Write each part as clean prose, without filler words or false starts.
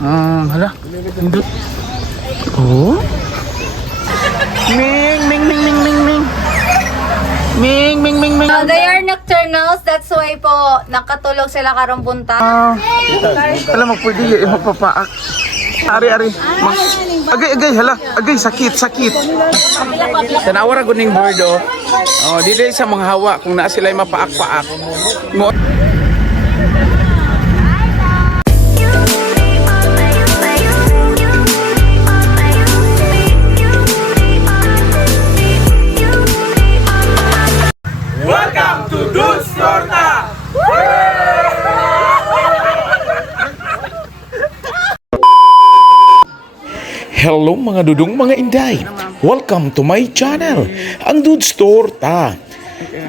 Hala. Hindot. Oh. Ming, ming, ming, ming, ming, ming. Ming, ming, ming, ming. They are nocturnals, that's why po nakatulog sila karong punta. Alam mo, pwede yung magpapaak. Ari. Agay, hala. Agay, sakit. Tanawara guning bird, oh. Oh, di sa mga hawa kung naa sila mapaak-paak. Mo. Welcome to Dudes Torta! Hello mga dudong mga inday! Welcome to my channel, ang Dudes Torta.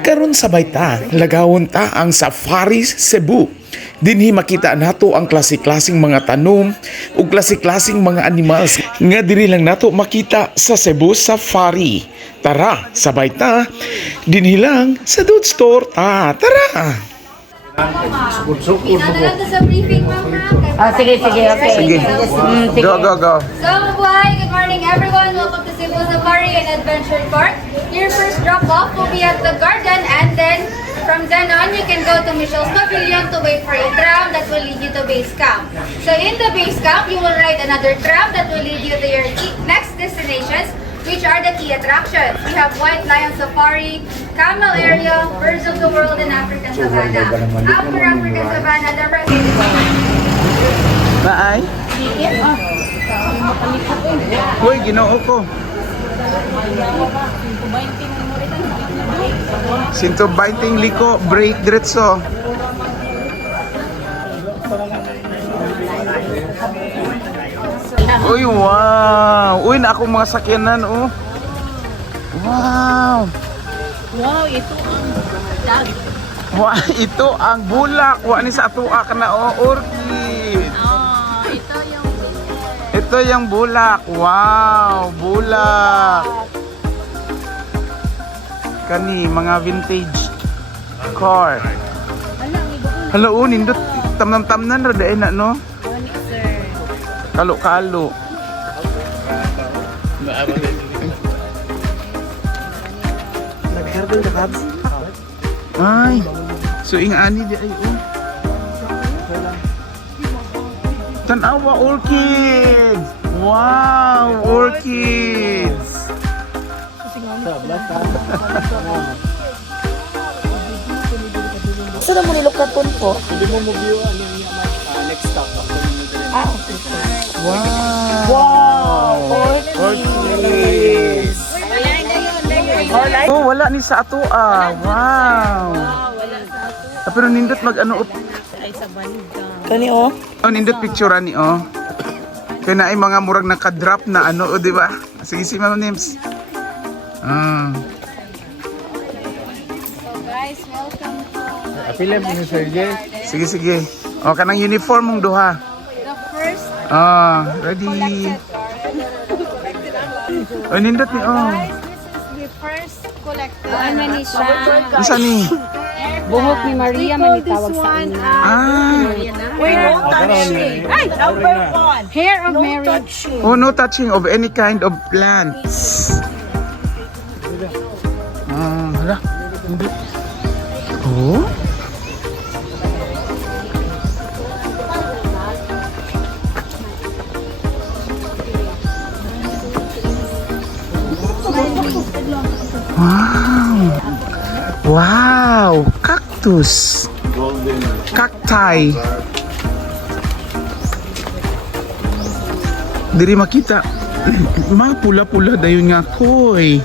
Karon sabay ta, lagawon ta ang Safari Cebu. Dinhi makita nato ang klase-klaseng mga tanom ug klase-klaseng mga animals nga diri lang nato makita sa Cebu Safari. Tara, sabay ta dinhi lang sa Dudes Torta. Tara. Pinadala to sa briefing, ma'am. Sige, okay. Sige. Go. So, hi, good morning everyone. Welcome to Cebu Safari and Adventure Park. Your first drop-off will be at the garden, and then from then on, you can go to Michelle's Pavilion to wait for a tram that will lead you to base camp. So in the base camp, you will ride another tram that will lead you to your next destinations, which are the key attractions. We have White Lion Safari, Camel Area, Birds of the World, and African Savannah. After African Savannah, the rest is Naay? Uy, ginoo ko. 120 liko, break diretso. Uy, wow. Uy, na akong mga sakyanan, oh. Wow. Wow, ito ang dag. Wow, ito ang bulak. Wa ni sa atua ka na, oh, orchid. Ito yung Ito yung bulak. Wow, bulak. Kani, mga vintage car. Hala, oh, nindot. Tamnam-tamnan, rada na, no? sir. Kalo-kalo. Ay, so ani di ay oh. Tanawa orchids. Wow, orchids. Saan mo nilukaton po? Hindi mo view ang next stop after Wow. Orchids. Oh, wala ni sa ato ah. Wow. Pero nindot mag-ano up. Ay, sa banda. Kani oh. Oh, nindot picture ni oh. Kaya na ay mga murag nakadrop na ano, oh, di ba? Sige si Ma'am Nims. Ah. So guys, welcome to Apilem ni Sir Jay. Sige. O, kanang uniform mong duha. the first Ready. Oh, nindot ni oh. guys, this is the first collected. Ano ni siya? Isa ni? Buhok ni Maria man itawag sa kanya. Wait, no touching. Ay, number 1. Hair of Mary. Oh, no touching of any kind of plants. Hala. Nindot. Oh. Wow, cactus. Cacti. Diri makita. Mga pula-pula dayon nga koy.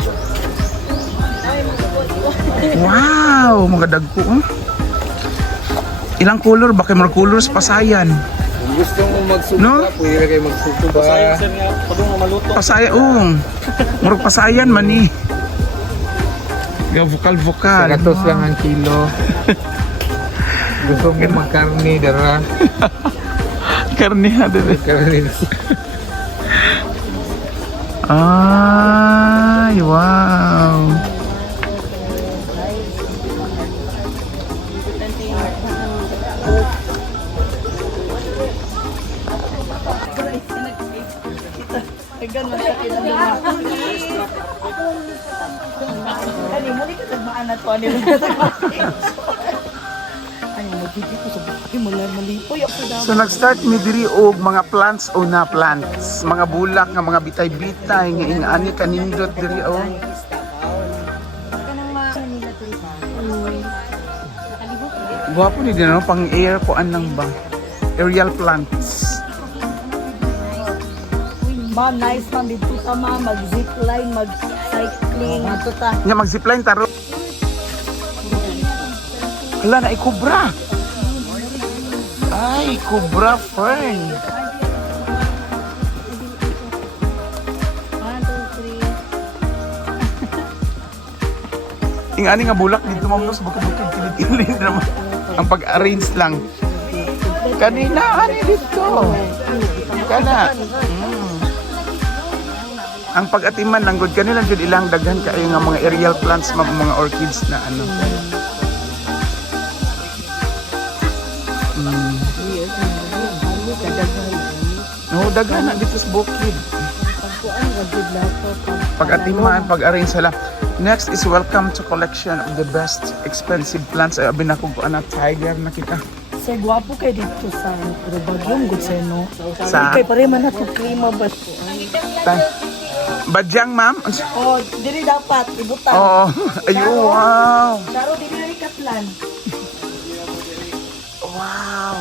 Wow, mga dagko. Oh. Ilang color ba kay mga colors pasayan? Kung gusto mo magsuka, No? pwede kayo magsuka ba? Pasayan sir nga, padung maluto. Pasayan, murag pasayan man ni. Vokal. Gatos lang ang kilo. Gusto mo magkarni, dara. Karne ha, diba? Karni. Ay, wow. Tagan man sa kinang Kani mo ni katagmaan na to ani mo. Ay mo dito ko sa buhay mo lang malipoy ako daw. So nag-start mi diri og mga plants o na plants, mga bulak nga mga bitay-bitay nga inaani kanindot diri o. Gwapo ni din ano pang air ko anang ba. Aerial plants. Ma'am, nice man dito ta ma'am, mag-zipline, mag-cycling, ato ta. Nya mag-zipline taro. Hala na ikubra. Ay, kubra fern. 1, 2, 3. Ing ani nga bulak dito ma'am no sa bukid-bukid kilit-kilit naman. Ang pag-arrange lang. Kanina ani dito. Kana. Ang pag-atiman lang gud kanila jud ilang daghan kaayo nga mga aerial plants mga orchids na ano. No, daghan na dito sa bukid. Pag-atiman, pag-arrange sila. Next is welcome to collection of the best expensive plants. Ay, abin ako kung ano, tiger na kita. Sir, gwapo kay dito sa Bagyong good sir, no? Sa- Kay pare man ako klima ba? Badyang, ma'am? Oh, diri dapat ibutan. Oo. Ayun, wow. Pero dili katlan. Wow.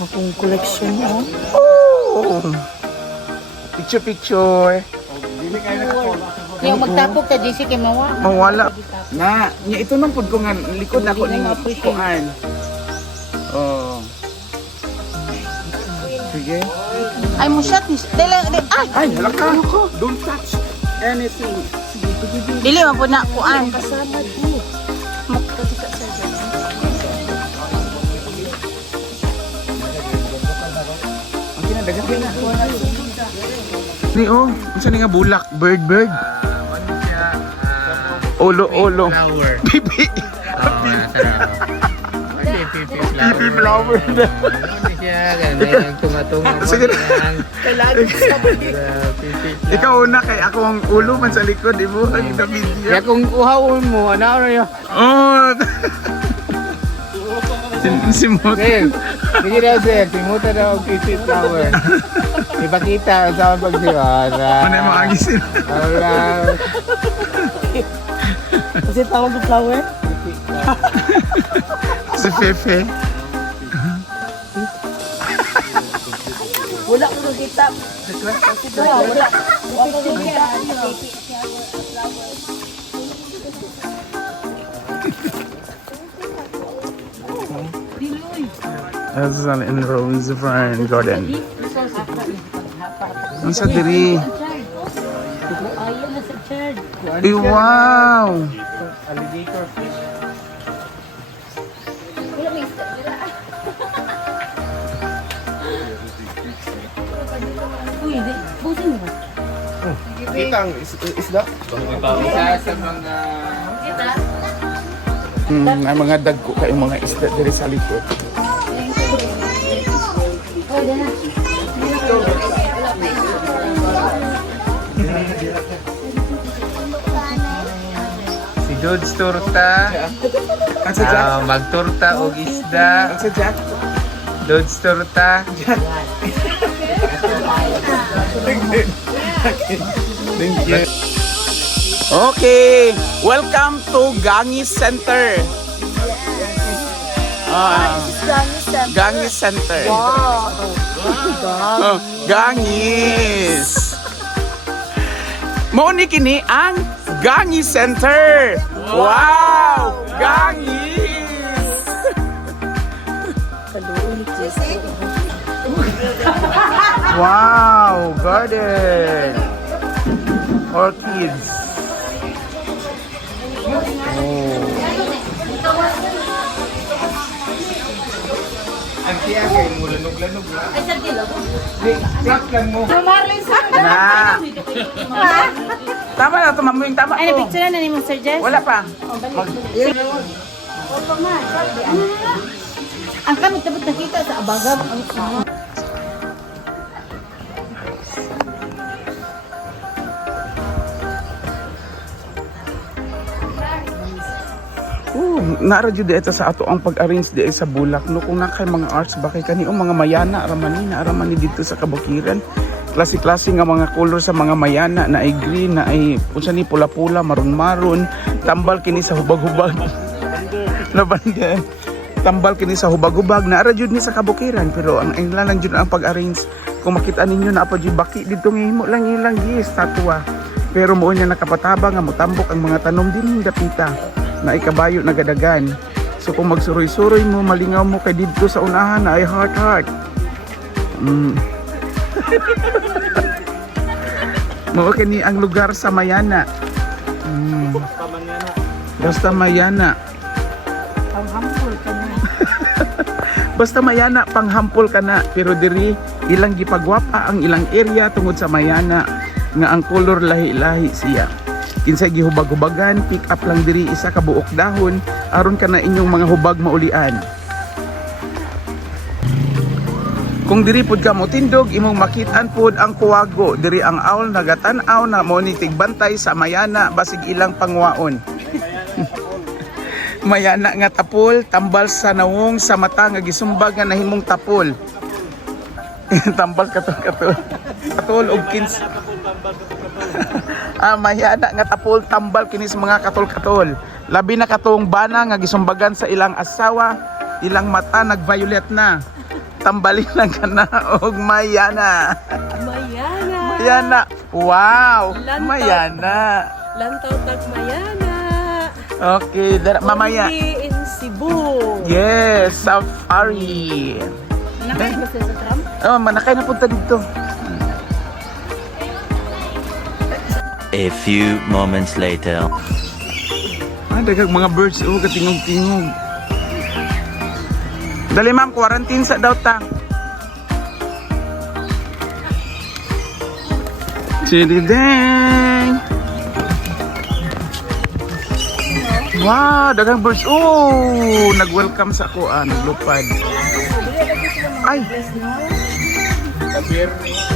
Akong collection mo. Oh. Picture. Yung magtapok ka, JC, kay Mawa. Mawala. Na, nya ito nang pud ko nga likod ako ning kuan. Oh. Sige. Ay, mo shot ni. Ay! Ay, halaka ko. Don't touch anything. Dili, mapun na kuan. Ang kinadagan na. Ni oh, unsa ni nga bulak, bird. Olo. Flower. Pipi. Oo, nasarap. Hindi, pipi flower. Pipi flower na. Hindi siya, ganyan, tunga-tunga mo. Sige na. Yan. Kailangan sa Pipi flower. Ikaw una kay ako ang ulo man sa likod, di mo ang Kaya video. kung uhawon mo, ano yun? Oh. Si Mot. Sir, sige daw sir, timuta daw ang pipi flower. Ipakita sa pagsiwara. Ano yung mga agisin? Alright. kasi tawag ng flower. Si Fefe. Wala ko kita. Wala. Wala ko kita. Hazel and Rose Fern Garden. Ang sa diri. Ayaw na sa church. Ay, wow! Alligator fish. Uy, busin mo ba? Kita ang isda? Isa sa mga... Ang mga dagko kayong mga isda diri sa likod. Si Dudes Turta. Ang sa Jack? Magturta og isda. Ang sa Jack? Dudes Turta. Thank you. Okay, welcome to Gangis Center. Gangis Center. Wow. Gangis. Mao ni kini ang Gangis Center. Wow! Gangis. Wow, garden. Orchids. Ang tiya kay mo lanog-lanog. Ay, sa dilo. Stop lang mo. Na. Tama na, tumamuyong tama Ay, to. na-picture na ni mo, Sir Jess? Wala pa. Ang kamot dapat nakita sa abagab. nara jud ito sa ato ang pag-arrange di sa bulak no kung nakay mga arts bakay kani mga mayana aramani dito sa kabukiran. Klase-klase nga mga color sa mga mayana na ay green na ay unsa ni pula-pula, maroon-maroon, tambal kini sa hubag-hubag. Lavender. Tambal kini sa hubag-hubag na ara jud ni sa kabukiran pero ang inglan lang jud ang pag-arrange. Kung makita ninyo na pa jud baki dito ngihimo lang ilang statwa. Pero mo niya nakapataba nga motambok ang mga tanom din dapita na ikabayo nagadagan. So kung magsuroy-suroy mo, malingaw mo kay dito sa unahan na ay heart. Mao kini ang lugar sa Mayana. Basta Mayana. Panghampol ka na. Basta Mayana panghampol ka na pero diri ilang gipagwapa ang ilang area tungod sa Mayana nga ang color lahi-lahi siya. Kinsay gihubag-hubagan, pick up lang diri isa ka buok dahon aron ka na inyong mga hubag maulian. Kung diri pud ka mo tindog imong makit-an pud ang kuwago diri ang awl nagatan-aw na mo ni tigbantay sa Mayana basig ilang pangwaon. Mayana nga tapol, tambal sa nawong sa mata nga gisumbag nga nahimong tapol. Tambal katol. Katol og kins. Mayana nga tapol, tambal kini sa mga katol. Labi na katong bana nga gisumbagan sa ilang asawa, ilang mata nag-violet na. Tambalin lang kana og Mayana. Mayana. Wow, Mayana. Lantaw tag Mayana. Okay, mamaya. Only in Cebu. Yes, safari. Nakay ba sa tram? Oh, manakay na punta dito. A few moments later. Daghang mga birds katingog-tingog. Dali ma'am, quarantine sa daw ta. Chidideng. Wow, daghang birds. Oh, nag-welcome sa ako, naglupad. Ay.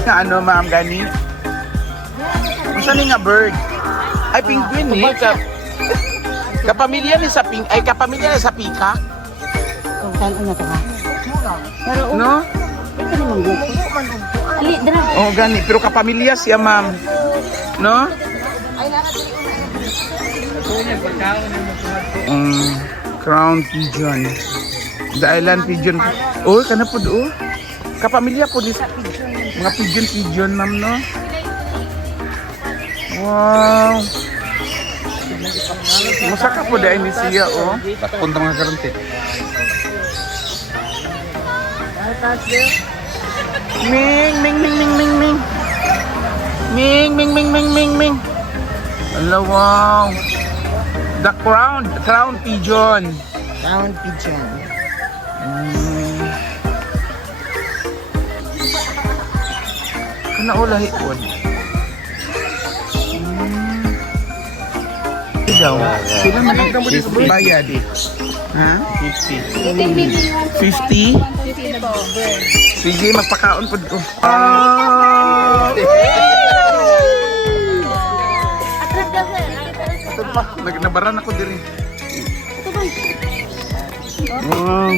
Nga ano, ma'am, gani? Saan nga bird? Ay, penguin eh. Kapamilya ni sa kapamilya ni sa peacock. Saan na to ha? Pero No? ito ni manggo. Ali, dara. Oh, gani. Pero kapamilya siya, ma'am. No? Crown pigeon. The island pigeon. Oh, kana po do. Kapamilya po ni mga pigeon, ma'am, no? Wow. Masaka po dahil ni siya, oh. Punta mga karante. Ming, ming, ming, ming, ming, ming. Ming, ming, ming, ming, ming, ming. Hello, wow. The crown pigeon. Crown pigeon. Kana ulahi po. Daw. Sila man ka mo dito bayad eh. Ha? 50. 50? Sige, magpakaon po ko. Ito pa, nagnabaran ako diri. Wow.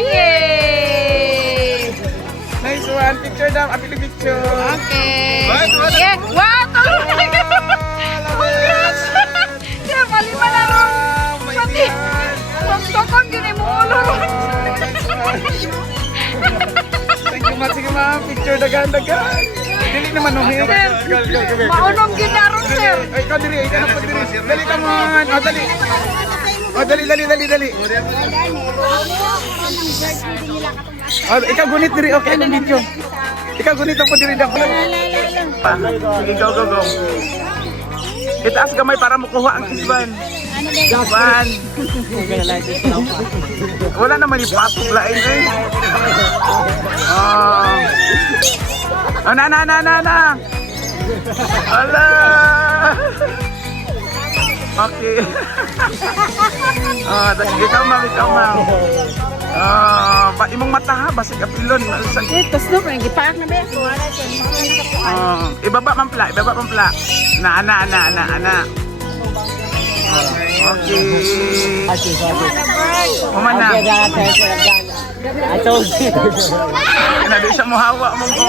Yay! Nice one. Picture daw. Apili picture. Okay. Bye, bye. Yeah. Wow! Congrats! Kaya mali pa na ron. Pati. Pagtokon yun ay mulo. Thank you much. Sige ma'am. Picture dagan-dagan. Dili naman nung hiyo. Maunong yun na ron, sir. Ay, ikaw diri. Ikaw na po diri. Dali ka man. O, dali. O, dali. O, ikaw gunit diri. Okay, anong video? Ikaw gunit ako diri. Sige, go. Itaas gamay para makuha ang isban. Isban. Wala naman ipasok lain eh. Oh, na. Ala. Okay. Oh, ikaw ma'am. Imong mata ha, basig apilon. Wait, tas no, gipaak na ba? Wala siya. Ibaba pampla. Ana. Okay. Umana. I told you. Nadi siya muhawa mong ko.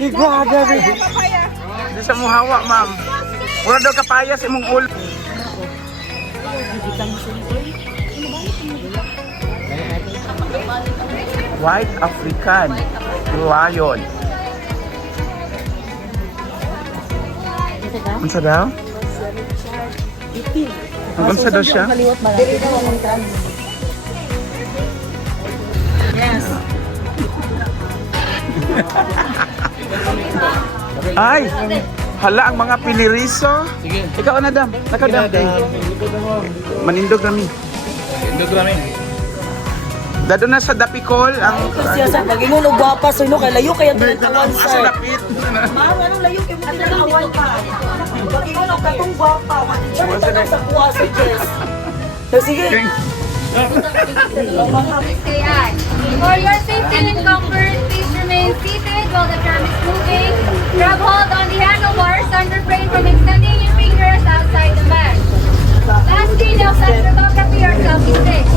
Di siya muhawa, ma'am. Wala daw kapayas imong ulo. White African lion. Unsa daw? Unsa daw siya? Yes. Ay! Hala ang mga piniriso. Ikaw na dam. Nakadam. Manindog rami. Dado na sa Dapicol ang Siya sa pag-ingon og gwapa so no kay layo kaya tinatawan sa sir. lapit. Ma'am, anong layo kay mo tinatawan pa? Pag-ingon og katong gwapa, siya mo tanong sa kuha sa Jess. So sige. Ayan. For your safety and comfort, please remain seated while the tram is moving. Grab hold on the handlebars and refrain from extending your fingers outside the bag. Lastly, no such photography or selfie stick.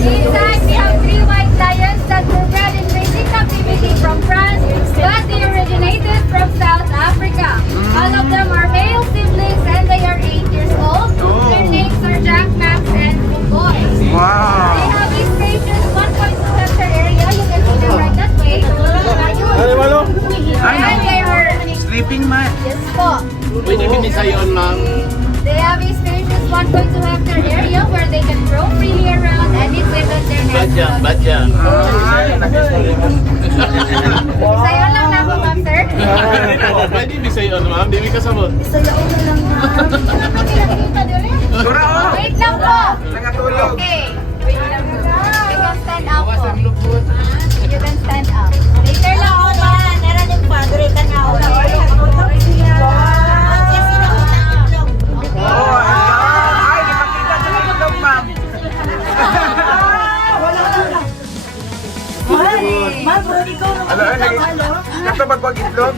Inside, we have 3 white lions that were bred in basic captivity from France, but they originated from South Africa. All of them are male siblings and they are 8 years old. Their names are Jack, Max, and Boy. They Wow. have a spacious 1.2 hectare area. You can see them right that way. And they are, Sleeping mat. yes po. Pwede binisayon, ma'am. They have a spacious 1.2 hectare area where they can roam freely around and eat within their natural. Badya. Isayo lang na ako, ma'am, sir. Pwede binisayon, ma'am. Di mi kasabot. Isayaw na lang na. Dura oh. Wait lang po. Nangatulog. Okay. Wait lang po. You can stand up po. You can stand up. Later lang po, ma'am. Meron yung padre ka na. Oh, ay, di makita sa itlog, ma'am. Man, bro, ikaw naman. Ano, katubag wag itlog.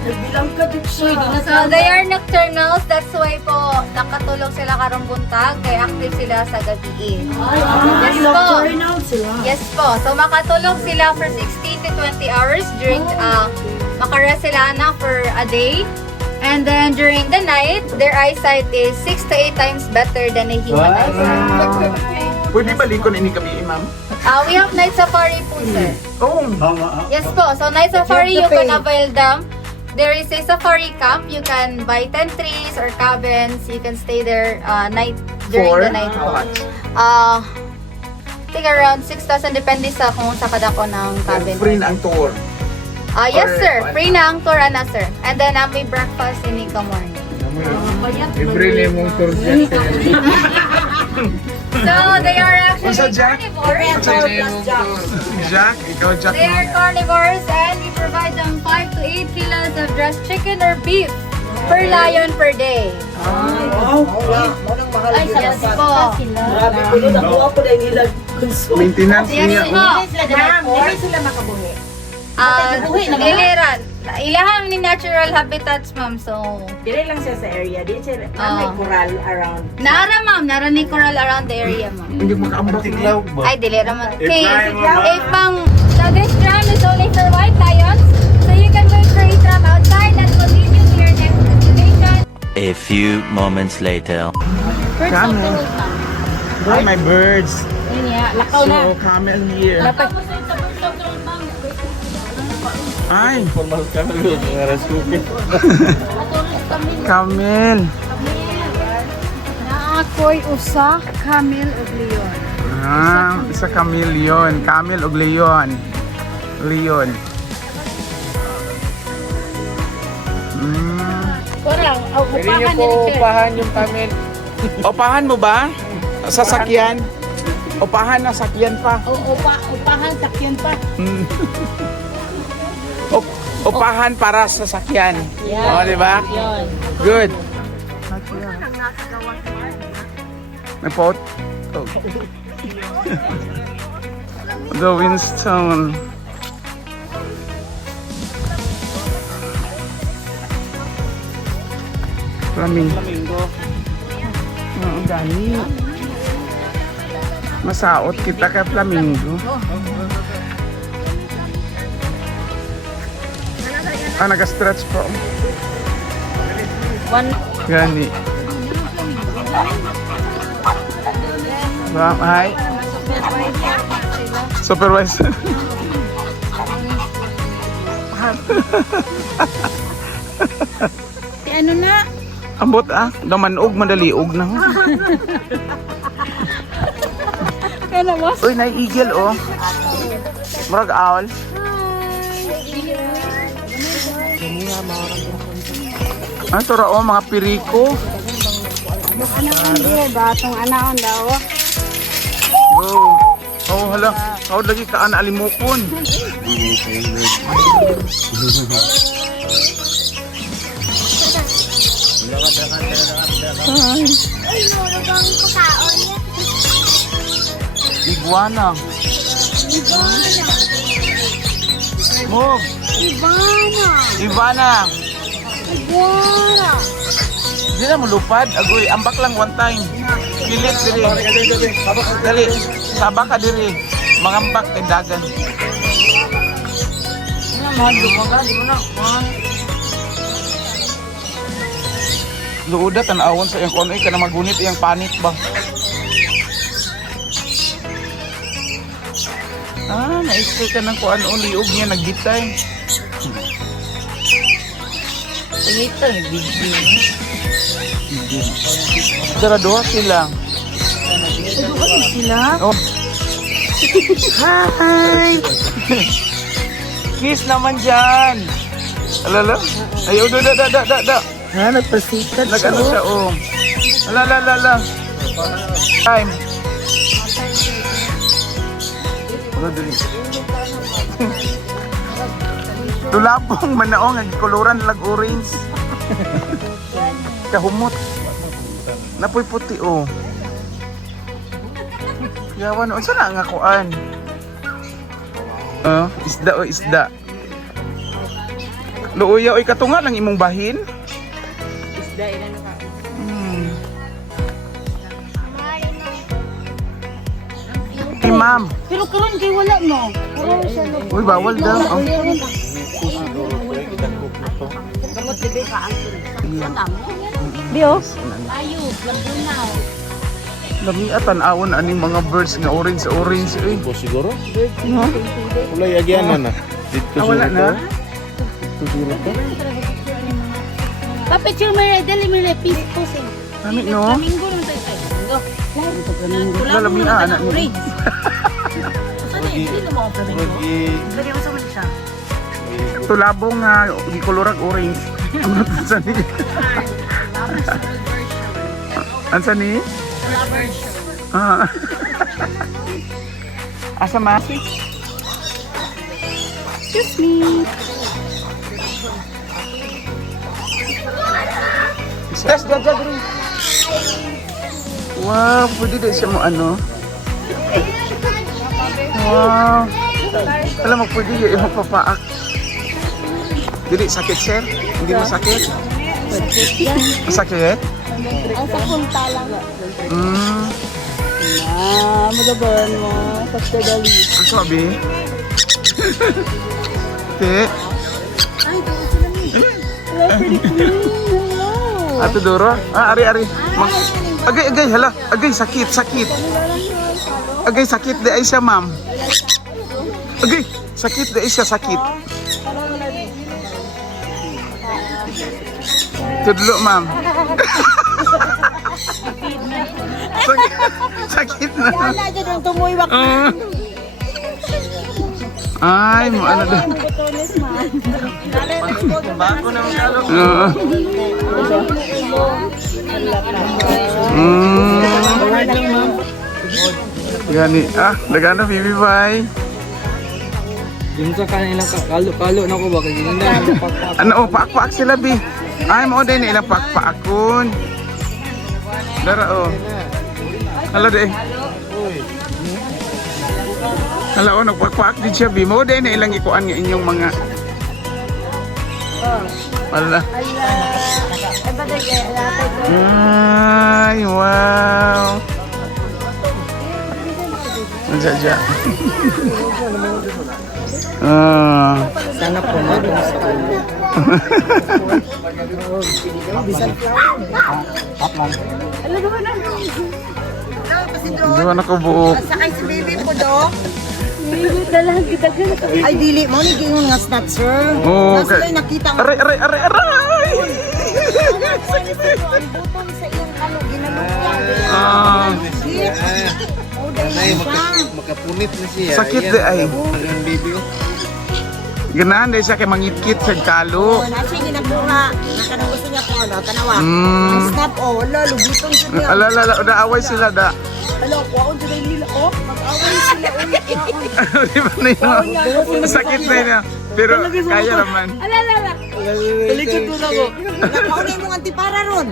Nagbilang ka din siya. So, they are nocturnals. That's why po, nakatulog sila karong buntag. Kaya active sila sa gabi. Yes po. Sila. Yes po. So, makatulog sila for 16 to 20 hours during, makarest sila na for a day. And then, during the night, their eyesight is 6 to 8 times better than a human eyesight. Pwede ba likon ini kami, ma'am? We have night safari po, sir. Oh. Yes po. So, night safari, you can avail them. There is a safari camp. You can buy tent trees or cabins. You can stay there during the night po. I think around 6,000 depende sa kung sa kadako ng cabin. Free na ang tour. Yes, sir. Free na ang tour, ana, sir. And then, may breakfast in the morning. Libre na mong tour dyan. So, they are actually What's that, Jack? carnivores. Jack, ikaw Jack. They are carnivores and we provide them 5 to 8 kilos of dressed chicken or beef per lion per day. Ay, yes po. Grabe ko yun. Nakuha ko na nila. Maintenance Yes niya. po. Hindi sila makabuhi. Iliran. Ilahang ni natural habitats, ma'am. So, Dire lang siya sa area. Di siya may coral around. nara, ma'am. Nara ni coral around the area, ma'am. Hindi mo makaambak niya. Ay, dili raman. Okay. If pang, so this tram is only for white lions. So you can wait for a tram outside that will lead you to your next destination. A few moments later. First of Camel. Oh, my birds. Yun niya, lakaw na. So, camel here. Dapat Ay. Camel. Naakoy usa, camel ug leon. Isa camel yun. Camel o leon. Leon. kurang. Pwede niyo po upahan yung camel. Upahan mo ba? Sasakyan? Upahan na sakyan pa. Upahan, sakyan pa. Upahan para sa sakyan. Yeah. O, di ba? Yun. Good. May pot? Katog. The Winstone. Flamingo. Oo, gani. Masaot kita kay Flamingo. Nag-stretch po. Gani. Hi. Supervisor. Ano na? Ambot damanog madaliog na. Ano mo? Uy, nai-eagle Murag owl. Ito ra mga piriko. Batong anaon daw. Hala. Kau lagi ka alimukon. Iguana. Move. Ivana. Di na mo lupad. Agoy, ambak lang one time. Pilit diri. Dali. Sabak ka diri. Mangambak kay dagan. Luuda tanawon sa iyang kunoy kana magunit iyang panit ba. Na-extra ka ng kuan liog niya naggitay. Ito, bigyan. Dara-doha sila. Oh. Hi! Kiss naman dyan! Alala? Ayaw, da. Nagpasikat Nag-ano siya, Alala. Time. Dali. Tulapong manaong, nagkuluran lag orange. Kahumot. Napoy puti, Yawan, saan nga kuan? Isda. Luuya, katunga lang imong bahin. Isda, ilan ka? Hey, ma'am. Pero karon kay wala no. Karon siya no. Uy, bawal daw. Gamot dili ka ang. Bios. Ayo, labunaw. Lami tan-awon ani mga birds nga orange. Siguro? Ulay agyan na. Dito Wala na. Papicture mo rin, dali mo rin, peace po sing. Lami, no? Flamingo naman tayo. Flamingo. Lami anak ni. Saan eh? Hindi naman ako flamingo. Dali mo sa siya. Tulabong nga gikulurag orange. Ano sa ni? Ansa ni? Asa masi? Excuse me. Test gagag rin. Wow, pwede din siya mo ano. Wow. Alam mo, pwede yung mapapaak. Dili, sakit sir? Hindi mo sakit? Sakit? Ang sa punta lang. Magabawan mo. Pagdadali. Ang sabi? Te? Hello, pretty queen. Hello. Ato Doro? Ari. Agay, hala. Agay, sakit. Agay, sakit di ay siya, ma'am. Agay, sakit di ay siya, sakit. Tudlo, ma'am. Sakit na. Wala dyan ang tumuiwak. Ay, mo ano daw. Botones, ma'am. Bako na magkalo. Gani, nagana bibi bye. Yung sa kanila kalo na ko ba kay hindi na pakpak. Ano, paak sila bi. Ay, mo din ilang pakpakon. Dara Hala de. Hala, oh, nagpakwak din siya. Bimo, dahil na ilang ikuan nga inyong mga... Wala. Ay, wow. Jaja. Sana po na doon sa ulo. Di ba nakabuok? Sakay si baby po do. Ay, dili mo ni gingon nga snatcher. Oo, Nasa okay. lang nakita nga. Aray, aray, aray, aray! Ang butong sa iyong ano, ginalugyan. Ah, Oh, dahil siya. Makapunit na siya. sakit di ay. Ang baby. Ganahan dahil siya kay mangit-kit sa Oh, kalo. nasa yung ginabuha. Nakanang gusto niya po, ano, tanawa. Mm. Ang snap, oh, lalo, butong siya niya. Ala, ala, ala, naaway sila da. Alo, kuwaon dyan ay nila, oh, mag-away sila, ulit, kuwaon. Di ba na yun? Sakit na yun. Pero kaya naman. Talikod doon ako. Nakaunay mong antipara ron.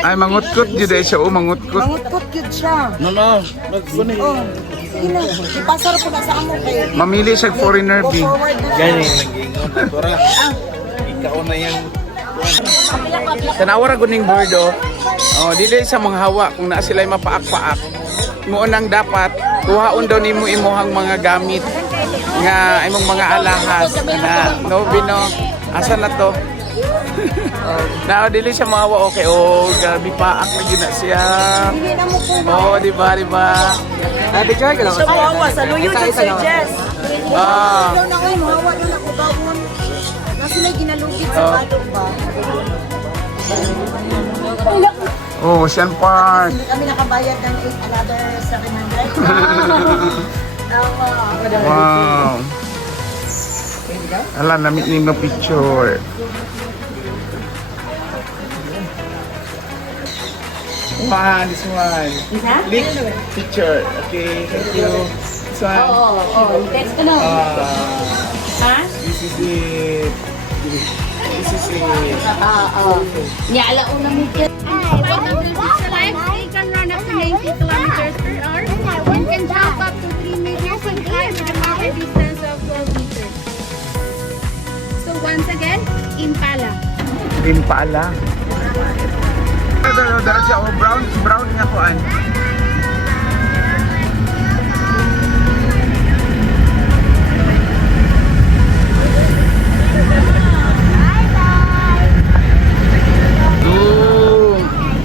Ay, mangutkot yun dahil siya. Oh, mangutkot. Mangutkot yun siya. No. Magpunit. Oh, sige na. Ipasar po na sa amo kayo. Mamili siya foreigner Go B. forward na siya. Gani, nag-ingon na tora. Ikaw na yan. Tanawara guning board oh. Oh, dili sa mga hawa kung naa sila mapaak-paak. Mo nang dapat kuhaon daw nimo imuhang mga gamit nga imong mga alahas na no bino. Asa na to? Na dili siya mahawa okay. Oh, gabi paak na gyud na siya. Hindi na mo po. Oh, di ba, di ba? Ate Joy, ka lang. Sa mawawa, sa luyo sa Sir Jess. Ah. Daw na ko, mawawa doon ako bawon. Na sila ginalupit sa bato ba? Oh, Ocean Park. Hindi kami nakabayad ng another 700. Tama. Wow. Ala, namit ni mo picture. Wow, this one. Click picture. Okay, thank you. This one. Text ko na. This is it. This is it. Niya, alauna mo dyan. Welcome to the life. They can run up to 90 kilometers per hour. One can jump up to 3 meters and climb with a power distance of 12 meters. So once again, Impala. Impala. Dara siya, oh, brown nga kuan.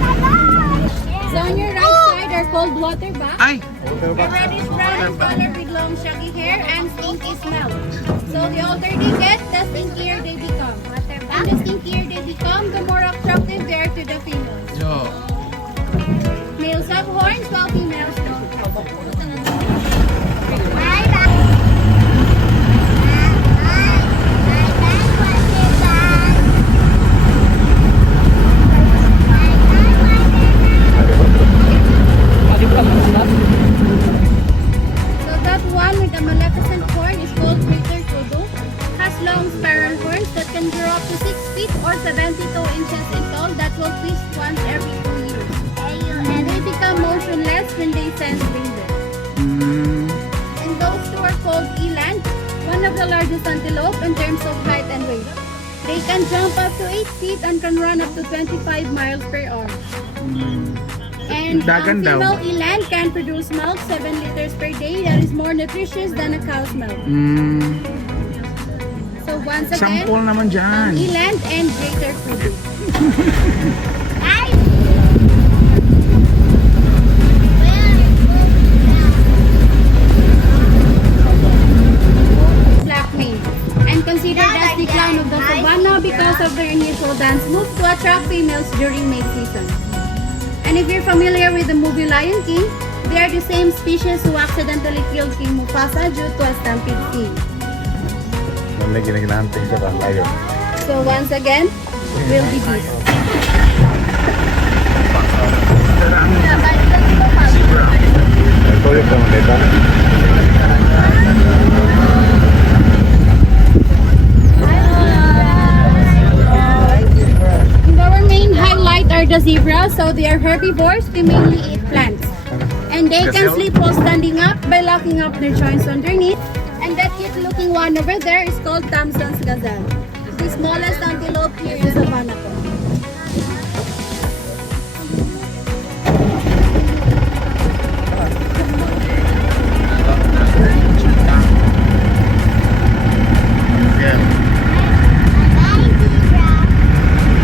So on your right side are cold water baths. Ay, The reddish brown in color with long shaggy hair and stinky smell. So the older they get, the stinkier they become. And the stinkier they become, the more attractive they are to the females. Males have horns while females don't. So that one with the maleficent horn is called Greater Kudu. Has long spiral horns that can grow up to 6 feet or 72 inches in tall that will twist once every 2 years. And they become motionless when they sense danger. And those two are called eland, one of the largest antelope in terms of height and weight. They can jump up to 8 feet and can run up to 25 miles per hour. And Dagan daw. female eland can produce milk 7 liters per day that is more nutritious than a cow's milk. So once again, Sampol naman dyan. eland and greater kudu. Black mane, and considered as the clown of the savannah because of their unusual dance move to attract females during mate season. And if you're familiar with the movie Lion King, they are the same species who accidentally killed King Mufasa due to a stampede scene. So once again, we'll be this. And our main highlight are the zebras. So they are herbivores. They mainly eat plants. And they can Gazelle? sleep while standing up by locking up their joints underneath. And that cute looking one over there is called Thompson's gazelle. The smallest antelope here in Savannah po.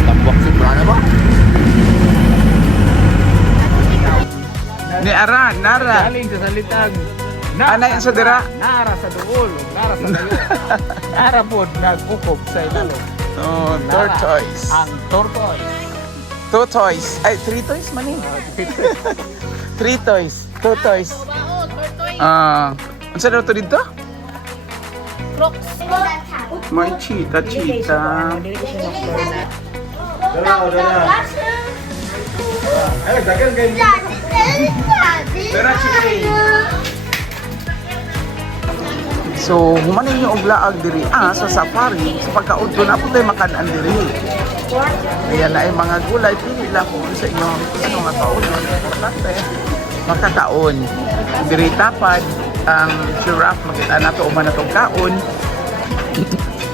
Tambak si Brana ba? Ni Aran, Nara. Galing sa salitang Anay sa dira. Nara sa duol, nara sa layo. Nara po nagukop sa ilalo. Oh, tortoise. Ang tortoise. Two toys. Ay, three toys man eh. Three toys. Two toys. Ano daw to dito? Crocs. May cheetah. So, humanin yung oglaag diri sa safari. Sa pagkaod ko na po tayo makanaan diri. Ayan na ay mga gulay. Pili lang kung sa inyo. Ano nga kaon. Importante. Makakaon. Diri tapad. Ang giraffe. Makita na to uman na itong kaon.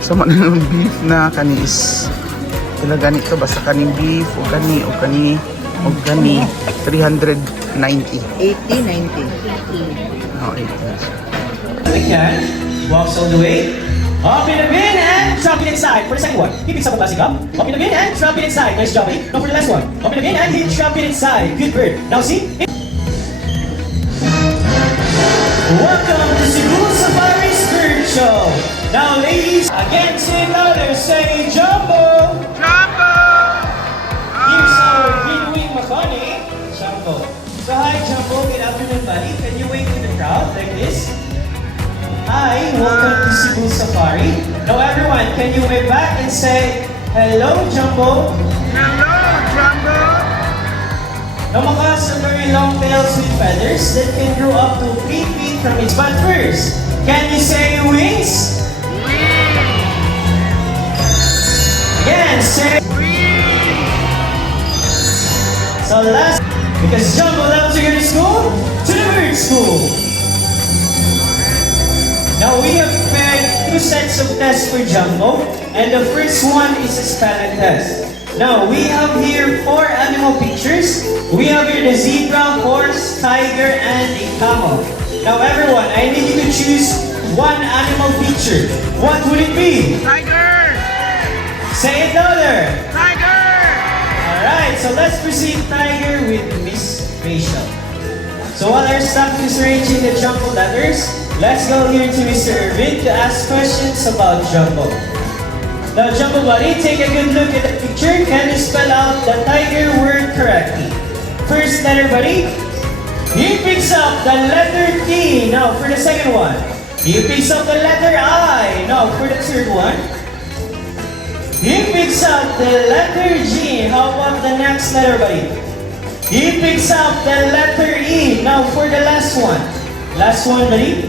So, mananong beef na kanis. Kila ganito. Basta kaning beef. O kani. 390. 80, 90. Oh, 80. Again, walks all the way. Up in the bin and drop it inside for the second one. He picks up a plastic cup. Up in the bin and drop it inside. Nice job, buddy. Now for the last one. Up in the bin and he drop it inside. Good bird. Now see. Welcome to Cebu Safari's Bird Show. Now ladies, again say louder. Say Jumbo. Jumbo! Here's our Big Makoni. Jumbo. So hi Jumbo. Good afternoon, buddy. Can you wave to the crowd like this? Hi, welcome to Cebu Safari. Now everyone, can you wave back and say, hello Jumbo? Hello, Jumbo! Now makas are very long tails with feathers that can grow up to 3 feet from its butt first. Can you say wings? Again, say So last, because Jumbo loves to go to school, to the bird school. Now we have prepared 2 sets of tests for Jumbo, and the first one is a spelling test. Now we have here 4 animal pictures. We have here the zebra, horse, tiger, and a camel. Now everyone, I need you to choose one animal picture. What would it be? Tiger! Say it louder. Tiger! Alright, so let's proceed tiger with Miss Rachel. So while our staff is arranging the Jumbo letters, let's go here to Mr. Irvin to ask questions about Jumbo. Now Jumbo buddy, take a good look at the picture. Can you spell out the tiger word correctly? First letter buddy. He picks up the letter T. Now for the second one. He picks up the letter I. Now for the third one. He picks up the letter G. How about the next letter buddy? He picks up the letter E. Now for the last one. Last one buddy.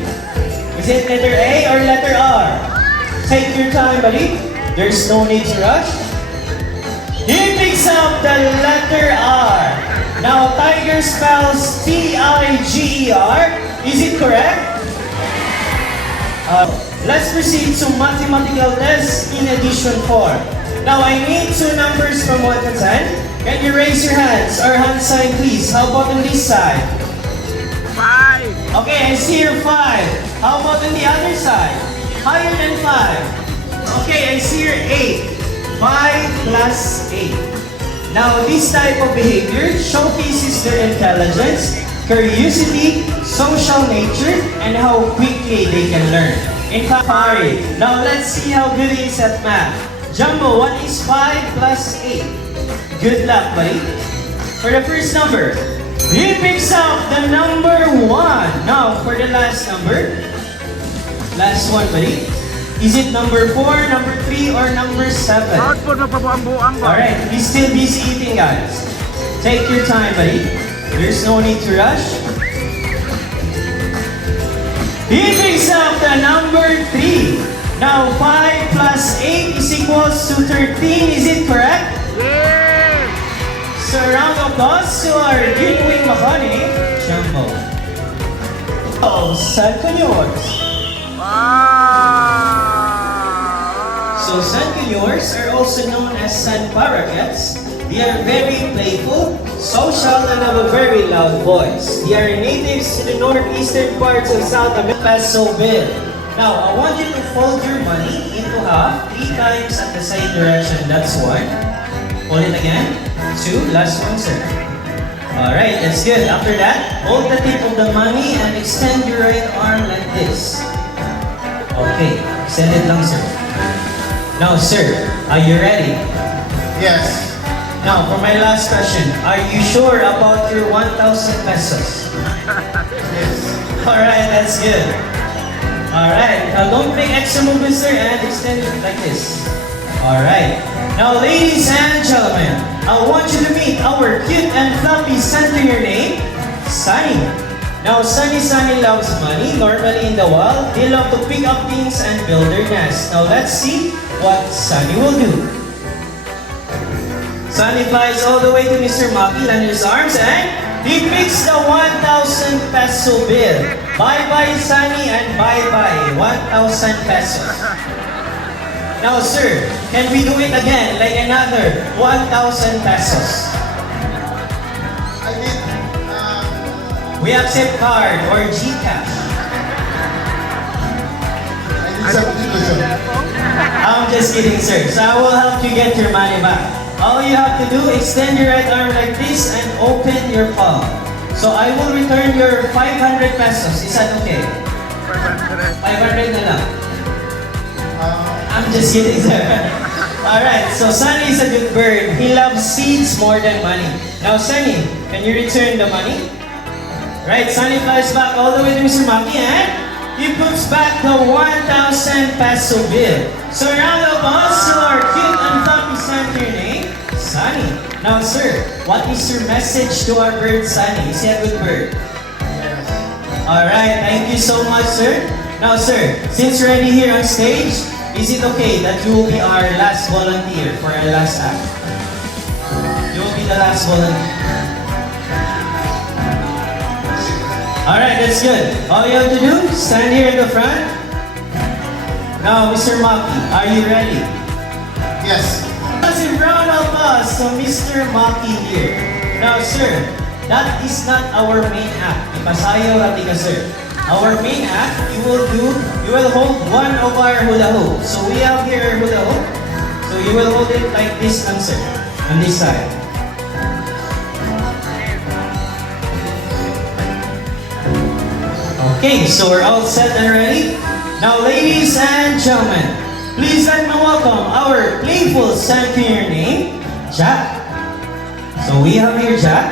Is it letter A or letter R? Take your time, buddy. There's no need to rush. He picks up the letter R. Now, tiger spells T-I-G-E-R. Is it correct? Let's proceed to mathematical test in addition 4. Now, I need 2 numbers from 1 to 10. Can you raise your hands or hand sign, please? How about on this side? 5! Okay, I see your 5. How about on the other side? Higher than 5. Okay, I see your 8. 5 plus 8. Now, this type of behavior showcases their intelligence, curiosity, social nature, and how quickly they can learn. In fact, Harry, now let's see how good he is at math. Jumbo, what is 5 plus 8? Good luck, buddy. For the first number, he picks up the number 1. Now, for the last number, last one, buddy. Is it number 4, number 3, or number 7? Output magpabuang-buang ba? Alright, he's still busy eating, guys. Take your time, buddy. There's no need to rush. He picks up the number 3. Now, 5 plus 8 is equals to 13. Is it correct? Yes! So, round of applause to our Greenwing Mahoney. Jumbo. Oh, Sancunyors. So Sancunyors are also known as San Parakeets. They are very playful, social, and have a very loud voice. They are natives to the northeastern parts of South America. Peso bill. Now, I want you to fold your money into half 3 times at the side direction. That's 1. Fold it again. 2. Last one, sir. Alright, that's good. After that, hold the tip of the money and extend your right arm like this. Okay, extend it lang, sir. Now, sir, are you ready? Yes. Now, for my last question, are you sure about your 1,000 pesos? Yes. Alright, that's good. Alright, now don't make extra movements, sir, and extend it like this. Alright. Now, ladies and gentlemen, I want you to meet our cute and fluffy center name, Sunny. Now, Sunny loves money. Normally in the wild, they love to pick up things and build their nest. Now, let's see what Sunny will do. Sunny flies all the way to Mr. Maki, land his arms, and he picks the 1,000 peso bill. Bye-bye, Sunny, and bye-bye, 1,000 pesos. Now, sir, can we do it again, like another 1,000 pesos? I mean, We accept card or GCash. I need substitution. I'm just kidding, sir. So I will help you get your money back. All you have to do, extend your right arm like this and open your palm. So I will return your 500 pesos. Is that okay? 500 na lang. I'm just kidding, sir. Alright, so Sunny is a good bird. He loves seeds more than money. Now, Sunny, can you return the money? Right, Sunny flies back all the way to Mr. Maki and he puts back the 1,000 peso bill. So a round of applause to our cute and fluffy center name, Sunny. Now, sir, what is your message to our bird, Sunny? Is he a good bird? Alright, thank you so much, sir. Now, sir, since you're already here on stage, is it okay that you will be our last volunteer for our last act? You will be the last volunteer. Alright, that's good. All you have to do, stand here in the front. Now, Mr. Maki, are you ready? Yes. Massive round of applause to Mr. Maki here. Now, sir, that is not our main act. Ipasayaw natin ka, sir. Our main act, you will hold one of our hula hoop. So we have here our hula hoop. So you will hold it like this lang, sir, on this side. Okay, so we're all set and ready. Now, ladies and gentlemen, please let me welcome our playful center name, Jack. So we have here Jack.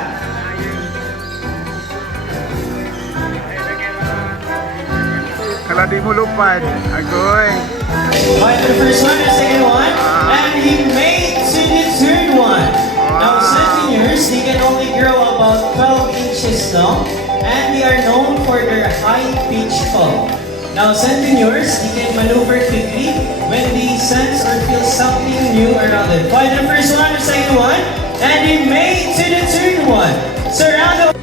Kalau di mo lupad, agoy. Find the first one, the second one, and he made to the third one. Now, centennials, they can only grow about 12 inches long, and they are known for their high-pitched call. Now, centennials, they can maneuver quickly when they sense or feel something new around them. Find the first one, the second one, and he made to the third one. So, round of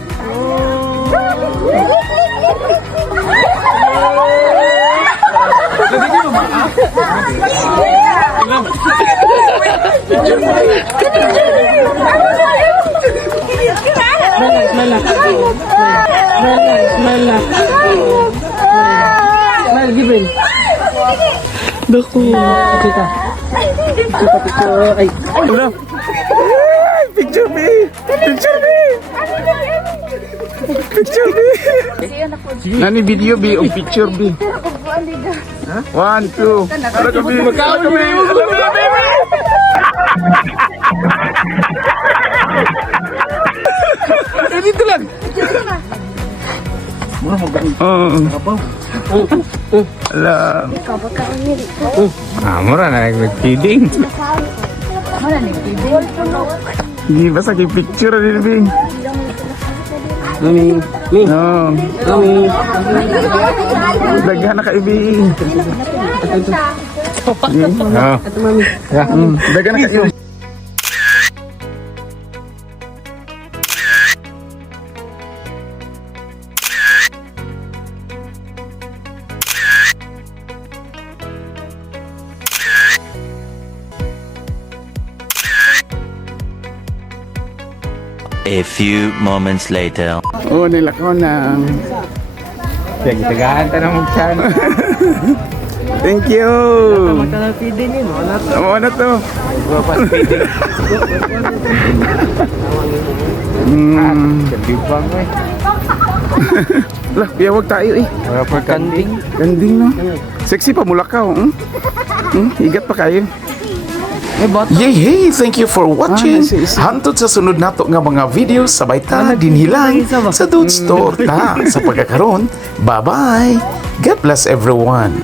Picture me! Picture me! Picture me! Nani video B o picture B? 1, 2. Ala ka B. Ala ka B. Dito lang. Mura mo gani. Ala. Mura na nag-kidding. Hindi basta kay picture din Bing. Nani? No. Nani? Daghan na ka ibing. No. Daghan na ka ibing. A few moments later. Oh, nilakaw na. Tagaan ka na mag-chan. Thank you. Magkalapidin yun. Wala to. Ano to? Kabibang eh. Lah, piyawag tayo eh. Wala pa kanding. Ganding no. Sexy pa mulakaw. Higat pa kayo. Yay, hey, thank you for watching. Nice. Hantod sa sunod nato nga mga video sabay ta dinhilang sa Dude Store ta sa pagkakaroon. Bye-bye. God bless everyone.